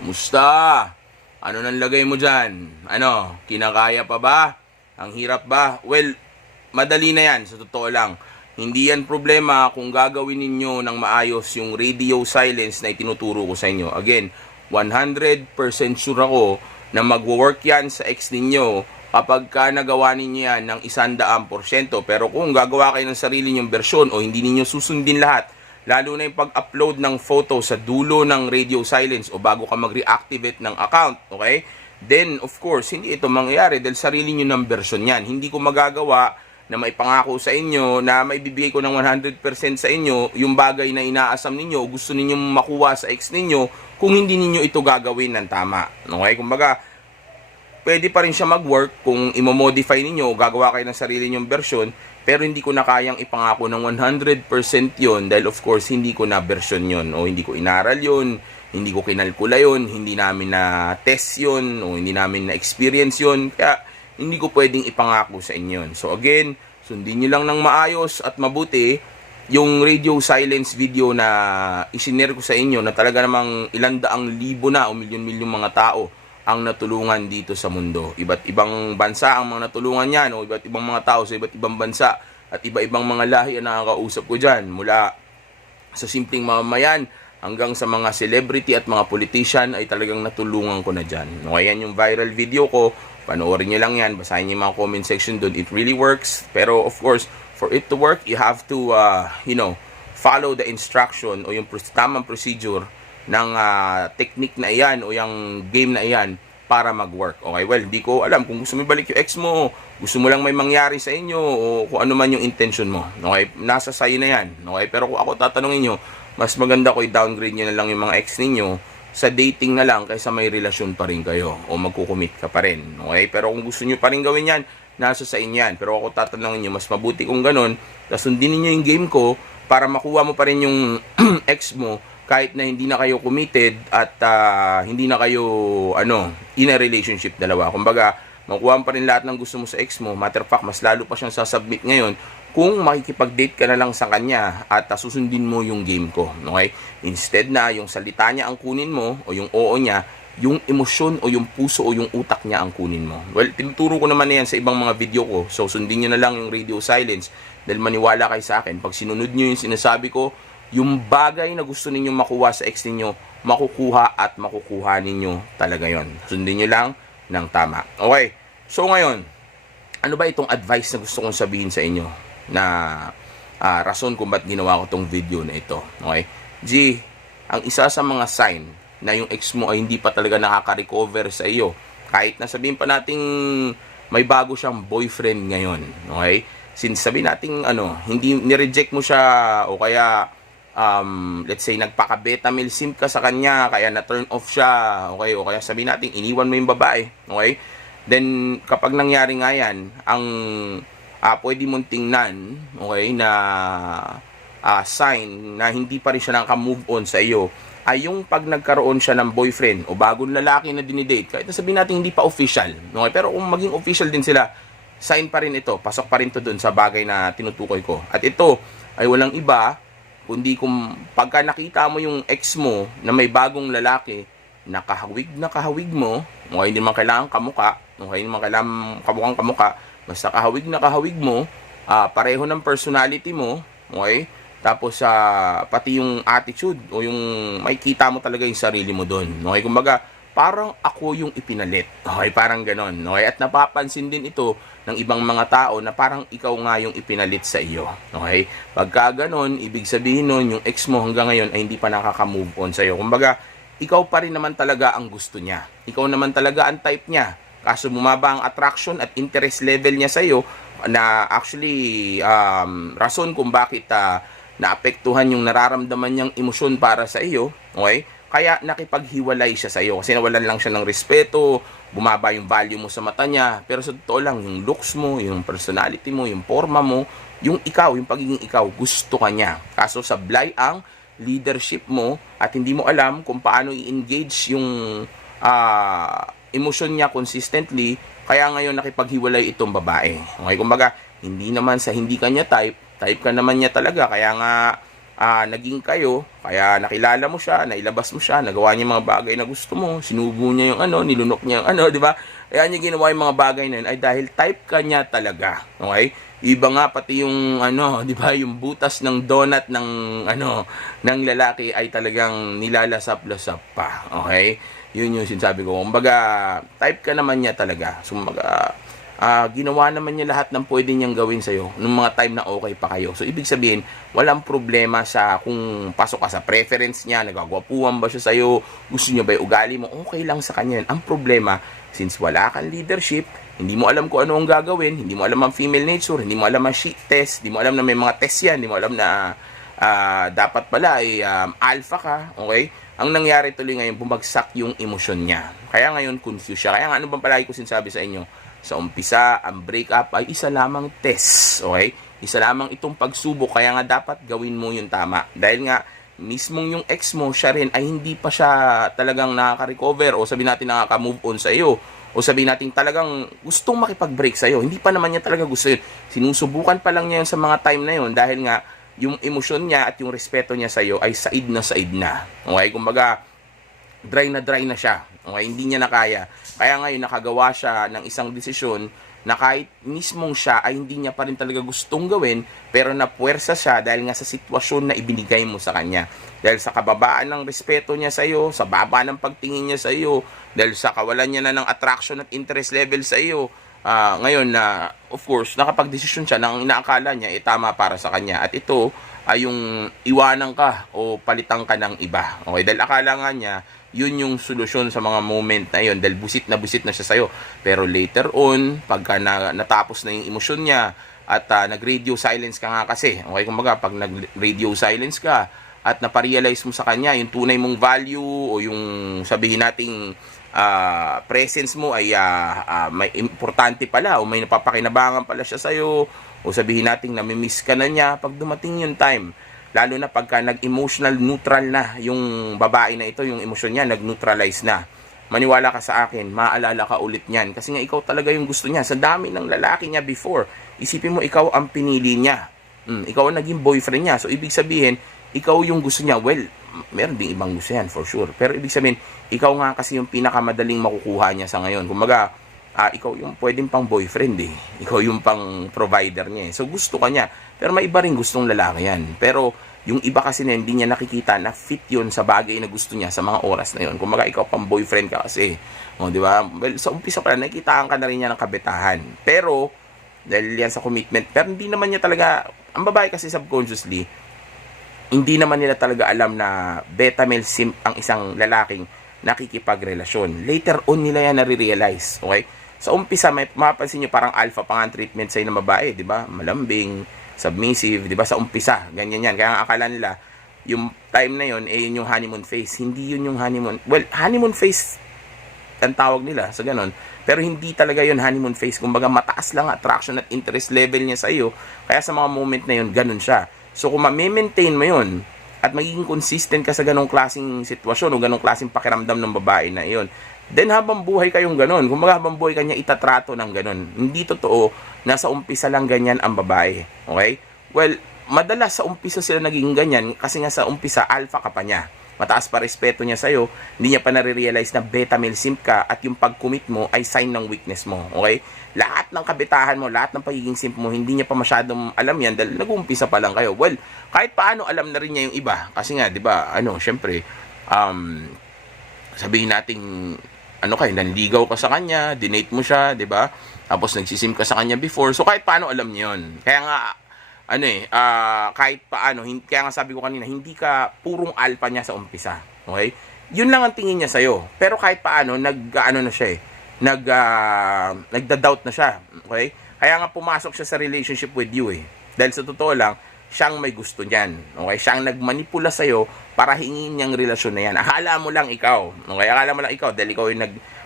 Kumusta? Ano nang lagay mo dyan? Ano, kinakaya pa ba? Ang hirap ba? Well, madali na yan, sa totoo lang. Hindi yan problema kung gagawin ninyo ng maayos yung radio silence na itinuturo ko sa inyo. Again, 100% sure ako na magwo-work yan sa ex ninyo kapag ka nagawa ninyo yan ng 100%. Pero kung gagawa kayo ng sarili nyong bersyon o hindi ninyo susundin lahat, lalo na yung pag-upload ng photo sa dulo ng radio silence o bago ka mag-reactivate ng account, okay? Then, of course, hindi ito mangyayari dahil sarili nyo ng version yan. Hindi ko magagawa na maipangako sa inyo na maibibigay ko ng 100% sa inyo yung bagay na inaasam ninyo o gusto ninyo makuha sa ex ninyo kung hindi ninyo ito gagawin ng tama. Okay? Kumbaga, pwede pa rin siya mag-work kung imo-modify ninyo o gagawa kayo ng sarili nyong version, pero hindi ko na kayang ipangako ng 100% yon dahil of course hindi ko na version yon o hindi ko inaral yon, hindi ko kinalkula yon, hindi namin na test yon o hindi namin na experience yon, kaya hindi ko pwedeng ipangako sa inyo. So again, sundin nyo lang ng maayos at mabuti yung radio silence video na isinare ko sa inyo na talaga namang ilang daang libo na o milyon-milyon mga tao ang natulungan dito sa mundo. Iba't ibang bansa ang mga natulungan yan o iba't ibang mga tao sa iba't ibang bansa at iba-ibang mga lahi ang nakakausap ko dyan. Mula sa simpleng mamamayan hanggang sa mga celebrity at mga politician ay talagang natulungan ko na dyan. No, ayan yung viral video ko. Panoorin nyo lang yan. Basahin nyo yung mga comment section doon. It really works. Pero of course, for it to work, you have to, follow the instruction o yung tamang procedure ng technique na iyan o yung game na iyan para mag-work. Okay, well, hindi ko alam kung gusto mo balik yung ex mo, gusto mo lang may mangyari sa inyo o kung ano man yung intention mo. Okay, nasa sayo na yan. Okay, pero kung ako tatanungin nyo, mas maganda ko i-downgrade nyo na lang yung mga ex ninyo sa dating na lang kaysa may relasyon pa rin kayo o magkukumit ka pa rin. Okay, pero kung gusto nyo pa rin gawin yan, nasa sa inyo yan. Pero ako tatanungin nyo, mas mabuti kung ganun, sundin niyo yung game ko para makuha mo pa rin yung ex mo kahit na hindi na kayo committed at hindi na kayo in a relationship dalawa. Kumbaga, makuha mo pa rin lahat ng gusto mo sa ex mo. Matter of fact, mas lalo pa siyang sasubmit ngayon kung makikipag-date ka na lang sa kanya at susundin mo yung game ko. Okay? Instead na yung salita niya ang kunin mo o yung oo niya, yung emosyon o yung puso o yung utak niya ang kunin mo. Well, tinuturo ko naman na yan sa ibang mga video ko. So, sundin nyo na lang yung radio silence dahil maniwala kayo sa akin. Pag sinunod nyo yung sinasabi ko, yung bagay na gusto ninyong makuha sa ex ninyo, makukuha at makukuha ninyo talaga yon. Sundin nyo lang ng tama. Okay. So, ngayon, ano ba itong advice na gusto kong sabihin sa inyo na rason kung ba't ginawa ko tong video na ito? Okay. G, ang isa sa mga sign na yung ex mo ay hindi pa talaga nakaka-recover sa iyo, kahit na sabihin pa nating may bago siyang boyfriend ngayon, okay? Since sabihin nating hindi ni-reject mo siya o kaya let's say nagpaka-betamil sim ka sa kanya kaya na-turn off siya, okay? O kaya sabihin nating iniwan mo yung babae, okay? Then kapag nangyari nga yan, ang pwede mong tingnan, okay, na sign na hindi pa rin siya naka-move on sa iyo ay yung pag nagkaroon siya ng boyfriend o bagong lalaki na dinidate, kahit na sabihin natin hindi pa official, okay? Pero kung maging official din sila, sign pa rin ito, pasok pa rin to dun sa bagay na tinutukoy ko. At ito ay walang iba kundi kung pagka nakita mo yung ex mo na may bagong lalaki, nakahawig mo, okay, hindi naman kailangan kamuka, okay, hindi naman kailangan kamukhang kamuka, basta kahawig mo, pareho ng personality mo, okay, tapos pati yung attitude o yung makikita mo talaga yung sarili mo doon. Okay, kumbaga parang ako yung ipinalit. Okay, parang ganon. Okay, at napapansin din ito ng ibang mga tao na parang ikaw nga yung ipinalit sa iyo. Okay, pagka ganon, ibig sabihin nun yung ex mo hanggang ngayon ay hindi pa nakaka-move on sa iyo. Kumbaga, ikaw pa rin naman talaga ang gusto niya. Ikaw naman talaga ang type niya. Kaso bumaba ang attraction at interest level niya sa iyo na actually rason kung bakit naapektuhan yung nararamdaman niyang emosyon para sa iyo, okay? Kaya nakipaghiwalay siya sa iyo kasi nawalan lang siya ng respeto, bumaba yung value mo sa mata niya. Pero sa totoo lang, yung looks mo, yung personality mo, yung forma mo, yung ikaw, yung pagiging ikaw, gusto ka niya. Kaso sablay ang leadership mo at hindi mo alam kung paano i-engage yung emosyon niya consistently, kaya ngayon nakipaghiwalay itong babae. Okay, kumbaga, hindi naman sa hindi kanya type ka naman niya talaga, kaya nga naging kayo, kaya nakilala mo siya, nailabas mo siya, nagawa niya yung mga bagay na gusto mo, sinubo niya yung ano, nilunok niya yung ano, di ba? Kaya niya ginawa yung mga bagay na yun ay dahil type ka niya talaga. Okay? Iba nga pati yung ano, di ba, yung butas ng donut ng ano, ng lalaki ay talagang nilalasap-lasap pa. Okay? Yun yung sinasabi ko. Kumbaga, type ka naman niya talaga. So, ginawa naman niya lahat ng pwede niyang gawin sa'yo nung mga time na okay pa kayo. So, ibig sabihin, walang problema sa kung pasok ka sa preference niya, nagagwapuhan ba siya sa'yo, gusto niya ba yung ugali mo, okay lang sa kanya. Ang problema, since wala kang leadership, hindi mo alam kung ano ang gagawin, hindi mo alam ang female nature, hindi mo alam ang sheet test, hindi mo alam na may mga test yan, hindi mo alam na dapat pala ay alpha ka, okay? Ang nangyari tuloy ngayon, bumagsak yung emosyon niya. Kaya ngayon, confused siya. Kaya nga, ano bang palagi ko sinasabi sa inyo? Sa umpisa, ang breakup ay isa lamang test, okay? Isa lamang itong pagsubok, kaya nga dapat gawin mo yung tama. Dahil nga, mismong yung ex mo, siya rin ay hindi pa siya talagang nakaka-recover o sabihin natin nakaka-move on sa iyo. O sabihin natin talagang gustong makipag-break sa iyo. Hindi pa naman niya talaga gusto yun. Sinusubukan pa lang niya yun sa mga time na yun dahil nga yung emosyon niya at yung respeto niya sa iyo ay said na said na. Okay? Kumbaga, dry na siya. Okay? Hindi niya na kaya. Kaya ngayon nakagawa siya ng isang desisyon na kahit mismong siya ay hindi niya pa rin talaga gustong gawin, pero napuwersa siya dahil nga sa sitwasyon na ibinigay mo sa kanya. Dahil sa kababaan ng respeto niya sa iyo, sa baba ng pagtingin niya sa iyo, dahil sa kawalan niya na ng attraction at interest level sa iyo, ngayon na, of course, nakapag-desisyon siya na ang inaakala niya ay tama para sa kanya. At ito ay yung iwanan ka o palitan ka ng iba. Okay? Dahil akala nga niya, yun yung solusyon sa mga moment na yun dahil busit na siya sa'yo. Pero later on, pagka natapos na yung emosyon niya at nag-radio silence ka nga kasi, okay, kumbaga pag nag-radio silence ka at naparealize mo sa kanya yung tunay mong value o yung sabihin nating presence mo ay may importante pala o may napapakinabangan pala siya sa'yo o sabihin nating namimiss ka na niya pag dumating yung time. Lalo na pagka nag-emotional neutral na yung babae na ito, yung emosyon niya, nag-neutralize na. Maniwala ka sa akin, maalala ka ulit niyan. Kasi nga ikaw talaga yung gusto niya. Sa dami ng lalaki niya before, isipin mo ikaw ang pinili niya. Ikaw ang naging boyfriend niya. So, ibig sabihin, ikaw yung gusto niya. Well, meron ding ibang gusto yan, for sure. Pero ibig sabihin, ikaw nga kasi yung pinakamadaling makukuha niya sa ngayon. Kumbaga, ikaw yung pwedeng pang boyfriend eh. Ikaw yung pang provider niya eh. So, gusto ka niya. Pero may iba rin gustong lalaki yan. Pero, yung iba kasi na hindi niya nakikita na fit yun sa bagay na gusto niya sa mga oras na yun. Kumbaga, ikaw pang boyfriend ka kasi. O, di ba? Well, sa umpisa pala, nakikitaan ka na rin niya ng kabetahan. Pero, dahil yan sa commitment, pero hindi naman niya talaga, ang babae kasi subconsciously, hindi naman nila talaga alam na beta male simp ang isang lalaking nakikipagrelasyon. Later on nila yan nare-realize. Okay? Sa umpisa, may mapapansin nyo parang alpha pa nga treatment sa'yo ng babae, di ba? Malambing, submissive, di ba? Sa umpisa, ganyan yan. Kaya nga akala nila, yung time na yun, yun yung honeymoon phase. Hindi yun yung honeymoon. Well, honeymoon phase, ang tawag nila sa ganun. Pero hindi talaga yun honeymoon phase. Kumbaga, mataas lang attraction at interest level niya sa iyo. Kaya sa mga moment na yun, ganun siya. So, kung ma-maintain mo yun, at magiging consistent ka sa ganong klaseng sitwasyon o ganong klaseng pakiramdam ng babae na iyon, then habang buhay kayong ganon, kung habang buhay kanya itatrato ng ganon, hindi totoo na sa umpisa lang ganyan ang babae. Okay? Well, madalas sa umpisa sila naging ganyan kasi nga sa umpisa alpha ka pa niya. Mataas pa respeto niya sa'yo, hindi niya pa nare-realize na beta male simp ka at yung pag-commit mo ay sign ng weakness mo. Okay? Lahat ng kabetahan mo, lahat ng pagiging simp mo, hindi niya pa masyadong alam yan dahil nag-uumpisa pa lang kayo. Well, kahit paano alam na rin niya yung iba. Kasi nga, di ba, syempre, sabihin nating, nanligaw ka sa kanya, dinate mo siya, di ba? Tapos nagsisim ka sa kanya before. So, kahit paano alam niya yun. Kaya nga, kahit paano, kaya nga sabi ko kanina, hindi ka purong alpha niya sa umpisa. Okay? Yun lang ang tingin niya sa'yo. Pero kahit paano, na siya nagda-doubt na siya. Okay? Kaya nga pumasok siya sa relationship with you eh. Dahil sa totoo lang, siyang may gusto niyan. Okay? Siyang nagmanipula sa'yo para hingin niyang relasyon na yan. Akala mo lang ikaw. Okay? Akala mo lang ikaw dahil ikaw yung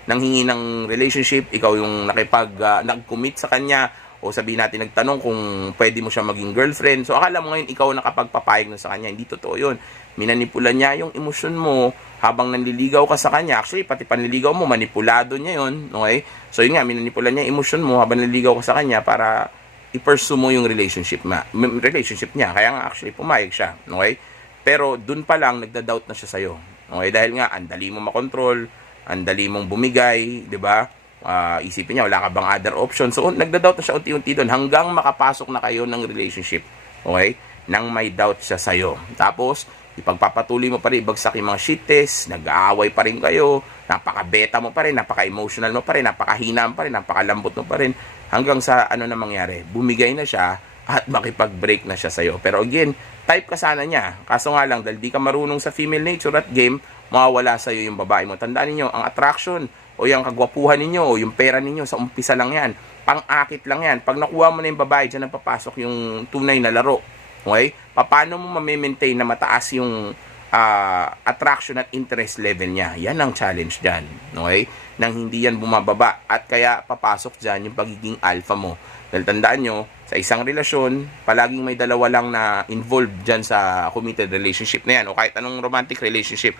nanghingi ng relationship, ikaw yung nag-commit sa kanya, o sabihin natin nagtanong kung pwede mo siya maging girlfriend. So akala mo ngayon ikaw nakapagpapayag na sa kanya. Hindi totoo yun. Minanipula niya yung emosyon mo habang nanliligaw ka sa kanya. Actually, pati panliligaw mo, manipulado niya yun. Okay? So yun nga, minanipula niya yung emosyon mo habang nanliligaw ka sa kanya para i-pursue mo yung relationship niya. Kaya nga actually pumayag siya, okay? Pero dun pa lang nagda-doubt na siya sa'yo. Okay? Dahil nga ang dali mo makontrol, ang dali mong bumigay, 'di ba? Isipin niya wala ka bang other option. So nagda-doubt na siya unti-unti doon hanggang makapasok na kayo ng relationship. Okay? Nang may doubt siya sa'yo. Tapos ipagpapatuloy mo pa rin, ibagsak yung mga shit test, nag-aaway pa rin kayo, napaka-beta mo pa rin, napaka-emotional mo pa rin, napaka-hina mo pa rin, napaka-lambot mo pa rin, hanggang sa ano na mangyari, bumigay na siya at makipag-break na siya sa'yo. Pero again, type ka sana niya. Kaso nga lang, dahil di ka marunong sa female nature at game, mawawala sa'yo yung babae mo. Tandaan ninyo, ang attraction o yung kagwapuhan ninyo o yung pera ninyo, sa umpisa lang yan. Pang-akit lang yan. Pag nakuha mo na yung babae, dyan na papasok yung tunay na laro. Okay? Paano mo ma-maintain na mataas yung attraction at interest level niya? Yan ang challenge dyan. Okay? Nang hindi yan bumababa. At kaya papasok dyan yung pagiging alpha mo. Dahil tandaan nyo, sa isang relasyon, palaging may dalawa lang na involved dyan sa committed relationship na yan. O kahit anong romantic relationship.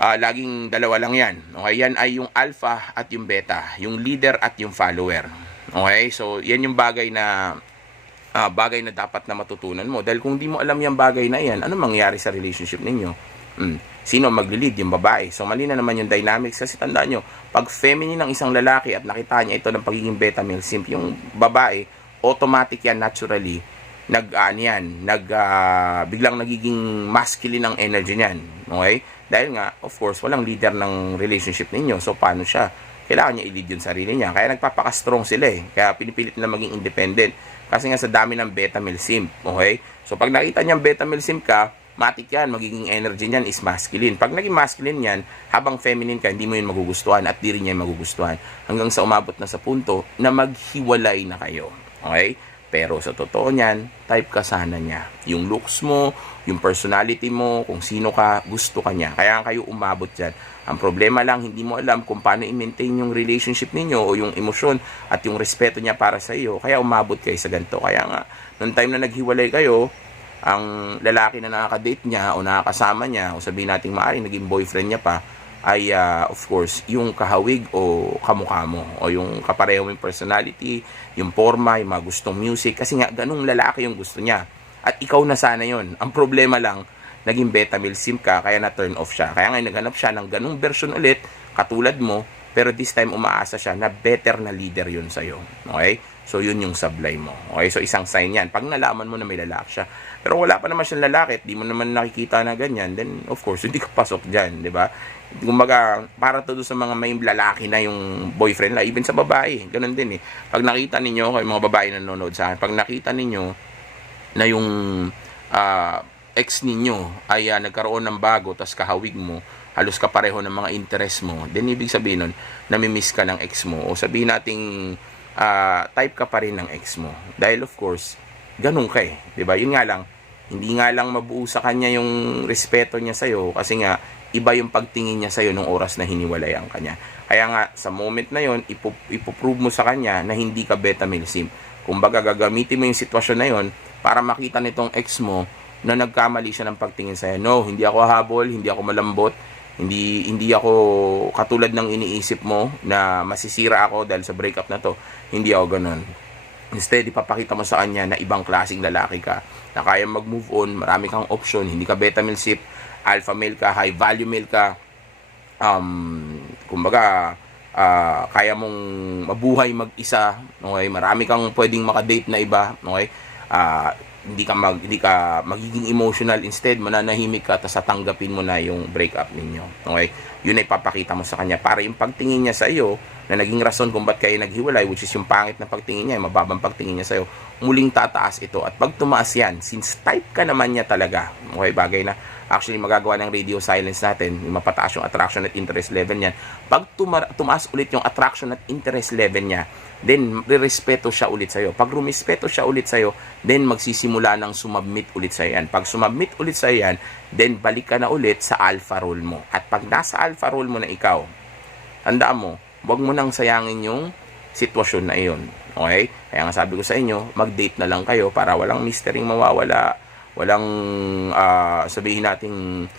Laging dalawa lang yan. Okay? Yan ay yung alpha at yung beta. Yung leader at yung follower. Okay? So, yan yung bagay na dapat na matutunan mo. Dahil kung di mo alam yung bagay na yan, ano mangyayari sa relationship ninyo? Sino magli-lead? Yung babae. So, mali na naman yung dynamics. Kasi tandaan nyo, pag feminine ng isang lalaki at nakita niya ito ng pagiging beta male simp, yung babae, automatic yan, naturally, biglang nagiging masculine ang energy niyan. Okay? Dahil nga, of course, walang leader ng relationship ninyo. So, paano siya? Kailangan niya i-lead yung sarili niya. Kaya nagpapaka-strong sila eh. Kaya pinipilit na maging independent. Kasi nga sa dami ng beta male simp. Okay? So, pag nakita niyang beta male simp ka, matik yan, magiging energy niyan is masculine. Pag naging masculine yan, habang feminine ka, hindi mo yun magugustuhan at di rin niya magugustuhan. Hanggang sa umabot na sa punto na maghiwalay na kayo. Okay? Pero sa totoo niyan, type ka sana niya. Yung looks mo, yung personality mo, kung sino ka, gusto ka niya. Kaya kayo umabot dyan. Ang problema lang, hindi mo alam kung paano i-maintain yung relationship ninyo o yung emosyon at yung respeto niya para sa iyo. Kaya umabot kayo sa ganito. Kaya nga, noong time na naghiwalay kayo, ang lalaki na nakaka-date niya o nakakasama niya o sabihin natin maaaring naging boyfriend niya pa ay of course yung kahawig o kamukha mo o yung kapareho yung personality, yung forma, yung mga gustong music kasi nga ganung lalaki yung gusto niya at ikaw na sana yon. Ang problema lang naging beta male simp ka kaya na turn off siya, kaya ngayon naghanap siya ng ganung version ulit katulad mo pero this time umaasa siya na better na leader yun sa'yo. Okay? So yun yung sablay mo. Okay? So isang sign yan pag nalaman mo na may lalaki siya. Pero wala pa naman siyang lalaki at di mo naman nakikita na ganyan, then of course hindi ka pasok dyan, di ba? Kumbaga, para to sa mga may lalaki na yung boyfriend na, even sa babae, ganun din eh. Pag nakita ninyo, kayo mga babae na nanonood sa akin, pag nakita ninyo na yung ex ninyo ay nagkaroon ng bago, tas kahawig mo, halos kapareho ng mga interest mo, then ibig sabihin nun, namimiss ka ng ex mo, o sabihin nating type ka pa rin ng ex mo. Dahil of course, ganun ka eh. Diba? Yun nga lang, hindi nga lang mabuo sa kanya yung respeto niya sa'yo kasi nga, iba yung pagtingin niya sa'yo nung oras na hiniwalayan ka niya. Kaya nga, sa moment na yon ipoprove mo sa kanya na hindi ka beta male simp. Kumbaga, gagamitin mo yung sitwasyon na yon para makita nitong ex mo na nagkamali siya ng pagtingin sa'yo. No, hindi ako habol, hindi ako malambot, hindi ako katulad ng iniisip mo na masisira ako dahil sa breakup na to. Hindi ako ganun. Instead, ipapakita mo sa kanya na ibang klaseng lalaki ka, na kaya mag-move on, marami kang option, hindi ka beta male simp, alpha male ka, high value male ka, kumbaga, kaya mong mabuhay mag-isa, okay? Marami kang pwedeng makadate na iba, okay? Hindi ka magiging emotional, instead mananahimik ka tapos tatanggapin mo na yung breakup ninyo. Okay? Yun ay papakita mo sa kanya para yung pagtingin niya sa iyo na naging rason kung ba't kayo naghiwalay, which is yung pangit na pagtingin niya, yung mababang pagtingin niya sa iyo, muling tataas ito. At pag tumaas yan, since type ka naman niya talaga, okay, bagay na actually magagawa ng radio silence natin, yung mapataas yung attraction at interest level niyan. Pag tumaas ulit yung attraction at interest level niya, then rirespeto siya ulit sa'yo. Pag rumispeto siya ulit sa'yo, then magsisimula ng sumabmit ulit sa'yo yan. Pag sumabmit ulit sa'yo yan, then balik ka na ulit sa alpha role mo. At pag nasa alpha role mo na ikaw, tandaan mo, huwag mo nang sayangin yung sitwasyon na iyon. Okay? Kaya nga sabi ko sa inyo, mag-date na lang kayo para walang mystering mawawala, walang sabihin nating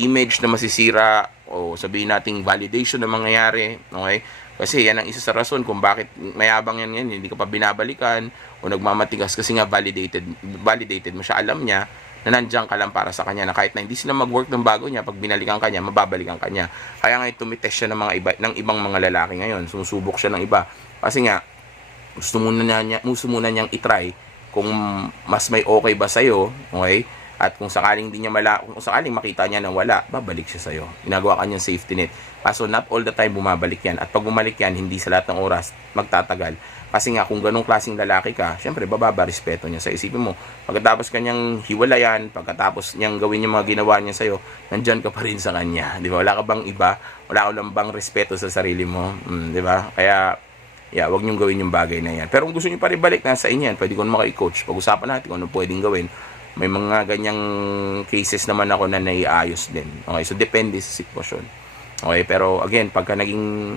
image na masisira o sabihin nating validation na mangyayari, okay? Kasi yan ang isa sa rason kung bakit mayabang yan ngayon, hindi ka pa binabalikan o nagmamatigas kasi nga validated mo siya, alam niya na nandiyan ka lang para sa kanya, na kahit na hindi sila mag-work ng bago niya, pag binalikan ka niya, mababalikan ka niya. Kaya nga tumitest siya ng ng ibang mga lalaki ngayon, sumusubok siya ng iba. Kasi nga, gusto muna niyang itry kung mas may okay ba sa'yo, okay? At kung sakaling kung sakaling makita niya na wala, babalik siya sa'yo. Ginagawa ka niyang safety net. Kaso not all the time bumabalik yan. At pag bumalik yan, hindi sa lahat ng oras magtatagal. Kasi nga, kung ganong klaseng lalaki ka, syempre, bababa respeto niya sa isipin mo. Pagkatapos kanyang hiwalayan, pagkatapos niyang gawin yung mga ginawa niya sa'yo, nandyan ka pa rin sa kanya. Di ba? Wala ka bang iba? Wala ka lang bang respeto sa sarili mo? Di ba? Kaya, wag niyong gawin yung bagay na yan. Pero kung gusto niyo pa rin balik, nasa inyo yan. Pwede ko naman coach. Pag-usapan natin kung ano pwedeng gawin. May mga ganyang cases naman ako na naiayos din. Okay, so depende sa sitwasyon. Okay, pero again, pagka naging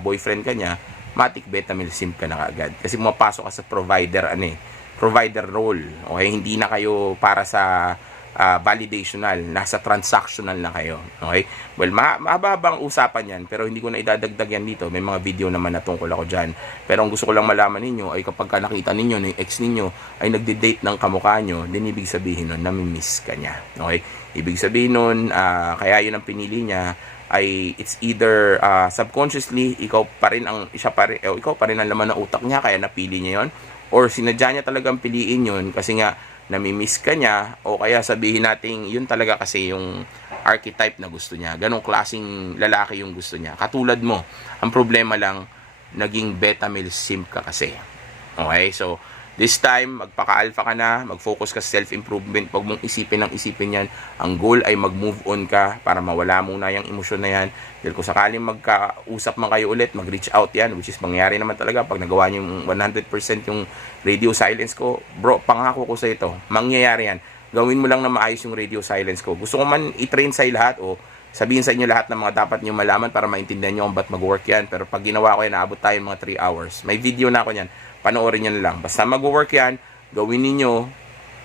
boyfriend ka niya, matik betamil simp ka na kaagad. Kasi pumapasok ka sa provider role. Okay, hindi na kayo para sa validational, nasa transactional na kayo. Okay? Well, mahabang usapan yan, pero hindi ko na idadagdag yan dito. May mga video naman na tungkol ako dyan. Pero ang gusto ko lang malaman ninyo ay kapag nakita ninyo na yung ex ninyo ay nagde-date ng kamukha nyo, din ibig sabihin nun, namimiss ka niya. Okay? Ibig sabihin nun, kaya yun ang pinili niya, ay it's either subconsciously ikaw pa rin ang laman ng utak niya kaya napili niya yon, or sinadya niya talagang piliin yon kasi nga namimiss ka niya, o kaya sabihin natin yun talaga kasi yung archetype na gusto niya, ganong klaseng lalaki yung gusto niya, katulad mo. Ang problema lang, naging beta male simp ka kasi. Okay, so this time, magpaka-alpha ka na, mag-focus ka sa self-improvement, huwag mong isipin yan. Ang goal ay mag-move on ka para mawala muna yung emosyon na yan. Dahil kung sakaling magkausap man kayo ulit, mag-reach out yan, which is mangyari naman talaga pag nagawa nyo yung 100% yung radio silence ko. Bro, pangako ko sa ito, mangyayari yan. Gawin mo lang na maayos yung radio silence ko. Gusto ko man i-train sa lahat o sabihin sa inyo lahat ng mga dapat nyo malaman para maintindihan nyo kung ba't mag-work yan. Pero pag ginawa ko yan, naabot tayo mga 3 hours. May video na ako yan. Panoorin nyo na lang. Basta mag-work yan, gawin ninyo.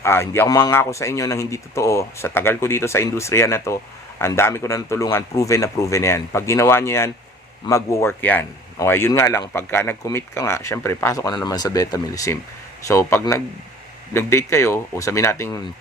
Hindi ako mangako sa inyo ng hindi totoo. Sa tagal ko dito sa industriya na to, ang dami ko na natulungan, proven na yan. Pag ginawa nyo yan, mag-work yan. Okay, yun nga lang, pagka nag-commit ka nga, syempre, pasok ka na naman sa beta male simp. So, pag nag-date kayo, o sabihin natin,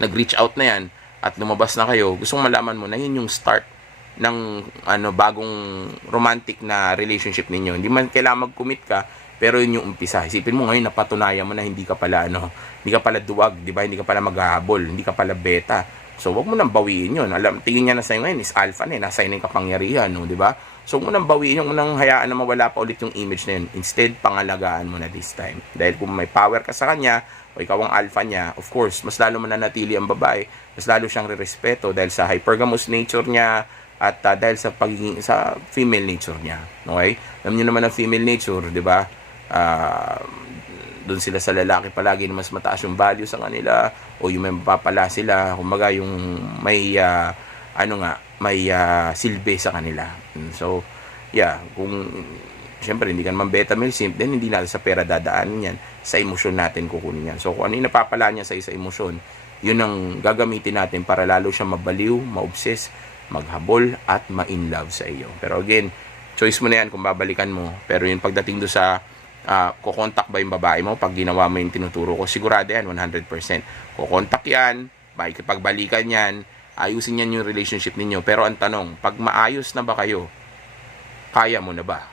nag-reach out na yan, at lumabas na kayo, gusto kong malaman mo na yun yung start ng bagong romantic na relationship ninyo. Hindi man kailangan mag-commit ka, pero yun yung umpisa. Isipin mo ngayon, napatunayan mo na hindi ka pala hindi ka pala duwag, di ba? Hindi ka pala maghahabol, hindi ka pala beta. So, wag mo nang bawiin yun. Tingin niya na sa'yo ngayon is alpha na, nasa yung kapangyarihan, no? Di ba? So, wag mo nang bawiin yung nang hayaan na mawala pa ulit yung image na yun. Instead, pangalagaan mo na this time. Dahil kung may power ka sa kanya, o ikaw ang alpha niya, of course, mas lalo mananatili ang babae, mas lalo siyang re-respeto dahil sa hypergamous nature niya, at dahil sa female nature niya. Okay? Alam niyo naman ang female nature, di ba? Doon sila sa lalaki palagi na mas mataas yung value sa kanila, o yung may mapapala sila, kumbaga yung may silbi sa kanila. So kung syempre hindi ka naman beta male simp, then hindi natin sa pera dadaanin yan, sa emosyon natin kukunin yan. So kung ano yung napapala niya sa emosyon, yun ang gagamitin natin para lalo siya mabaliw, ma-obsess, maghabol at ma-inlove sa iyo. Pero again, choice mo na yan kung babalikan mo. Pero yung pagdating do sa kukontak ba yung babae mo pag ginawa mo yung tinuturo ko, sigurado yan 100%. Kukontak yan, pagbalikan yan, ayusin yan yung relationship ninyo. Pero ang tanong, pag maayos na ba kayo, kaya mo na ba?